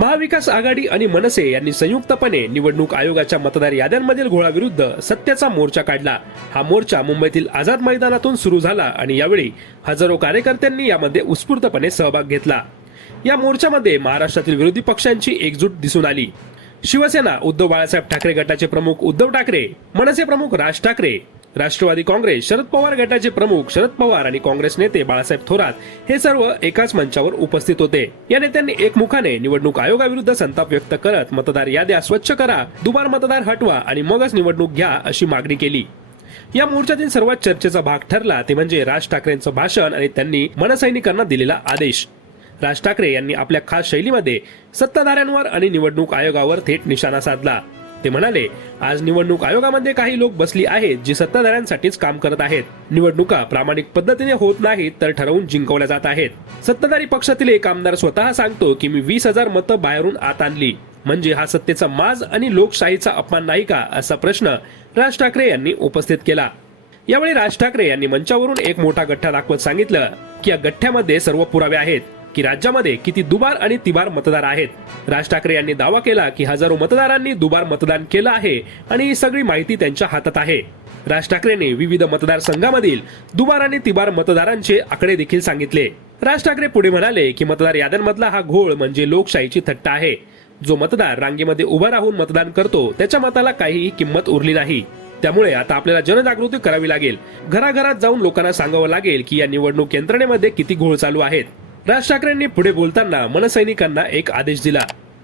महाविकास आघाडी आणि मनसे यांनी संयुक्तपणे निवडणूक आयोगाच्या मतदार याद्यांमधील घोळाविरुद्ध सत्याचा मोर्चा काढला. हा मोर्चा मुंबईतील आझाद मैदानातून सुरू झाला आणि यावेळी हजारो कार्यकर्त्यांनी यामध्ये उत्स्फूर्तपणे सहभाग घेतला. या मोर्चामध्ये महाराष्ट्रातील विरोधी पक्षांची एकजूट दिसून आली. शिवसेना उद्धव बाळासाहेब ठाकरे गटाचे प्रमुख उद्धव ठाकरे मनसे प्रमुख राज ठाकरे राष्ट्रवादी काँग्रेस शरद पवार गटाचे प्रमुख शरद पवार आणि काँग्रेस नेते बाळासाहेब थोरात हे सर्व एकाच मंचावर उपस्थित होते. या नेत्यांनी एकमुखाने निवडणूक आयोगाविरुद्ध संताप व्यक्त करत मतदार याद्या स्वच्छ करा दुबार मतदार हटवा आणि मगच निवडणूक घ्या अशी मागणी केली. या मोर्चातील सर्वात चर्चेचा भाग ठरला ते म्हणजे राज ठाकरेंचं भाषण आणि त्यांनी मनसैनिकांना दिलेला आदेश. राज ठाकरे यांनी आपल्या खास शैलीमध्ये सत्ताधाऱ्यांवर आणि निवडणूक आयोगावर थेट निशाणा साधला. ते म्हणाले आज निवडणूक आयोगामध्ये काही लोक बसली आहेत जी सत्ताधाऱ्यांसाठीच काम करत आहेत. निवडणुका प्रामाणिक पद्धतीने होत नाहीत तर ठरवून जिंकवल्या जात आहेत. सत्ताधारी पक्षातील एक आमदार स्वतः सांगतो की मी वीस हजार मतं बाहेरून आत आणली. म्हणजे हा सत्तेचा माज आणि लोकशाहीचा अपमान नाही का? असा प्रश्न राज ठाकरे यांनी उपस्थित केला. यावेळी राज ठाकरे यांनी मंचावरून एक मोठा गठ्ठा दाखवत सांगितलं की या गठ्ठ्यामध्ये सर्व पुरावे आहेत. की राज्यामध्ये किती दुबार आणि तिबार मतदार आहेत. राज ठाकरे यांनी दावा केला की हजारो मतदारांनी दुबार मतदान केलं आहे आणि ही सगळी माहिती त्यांच्या हातात आहे. राज ठाकरेंनी विविध मतदारसंघामधील दुबार आणि तिबार मतदारांचे आकडे देखील सांगितले. राज ठाकरे पुढे म्हणाले की मतदार याद्यांमधला हा घोळ म्हणजे लोकशाहीची थट्टा आहे. जो मतदार रांगेमध्ये उभा राहून मतदान करतो त्याच्या मताला काहीही किंमत उरली नाही. त्यामुळे आता आपल्याला जनजागृती करावी लागेल. घराघरात जाऊन लोकांना सांगावं लागेल की या निवडणूक यंत्रणेमध्ये किती घोळ चालू आहेत. राज ठाकरेंनी पुढे बोलताना मनसैनिकांना एक आदेश दिला.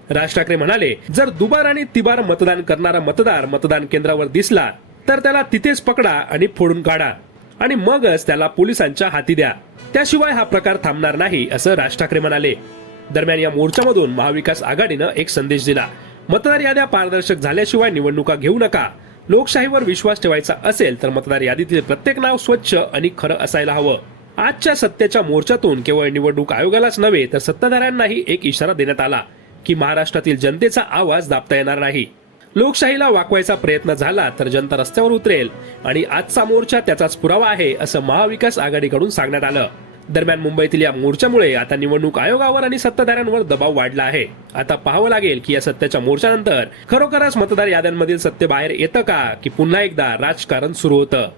राज ठाकरे म्हणाले जर दुबार आणि तिबार मतदान करणारा मतदार मतदान केंद्रावर दिसला तर त्याला तिथेच पकडा आणि फोडून काढा. आणि मगच त्याला पोलिसांच्या हाती द्या. त्याशिवाय हा प्रकार थांबणार नाही असं राज ठाकरे म्हणाले. दरम्यान या मोर्चामधून महाविकास आघाडीनं एक संदेश दिला. मतदार याद्या पारदर्शक झाल्याशिवाय निवडणुका घेऊ नका. लोकशाहीवर विश्वास ठेवायचा असेल तर मतदार यादीतील प्रत्येक नाव स्वच्छ आणि खरं असायला हवं. आजच्या सत्तेच्या मोर्चातून केवळ निवडणूक आयोगालाच नव्हे तर सत्ताधाऱ्यांनाही एक इशारा देण्यात आला की महाराष्ट्रातील जनतेचा आवाज दाबता येणार नाही. लोकशाहीला वाकवायचा प्रयत्न झाला तर जनता रस्त्यावर उतरेल आणि आजचा मोर्चा त्याचाच पुरावा आहे असं महाविकास आघाडीकडून सांगण्यात आलं. दरम्यान मुंबईतील या मोर्चामुळे आता निवडणूक आयोगावर आणि सत्ताधाऱ्यांवर दबाव वाढला आहे. आता पाहावं लागेल की या सत्याच्या मोर्चानंतर खरोखरच मतदार याद्यांमधील सत्य बाहेर येतं का की पुन्हा एकदा राजकारण सुरू होतं?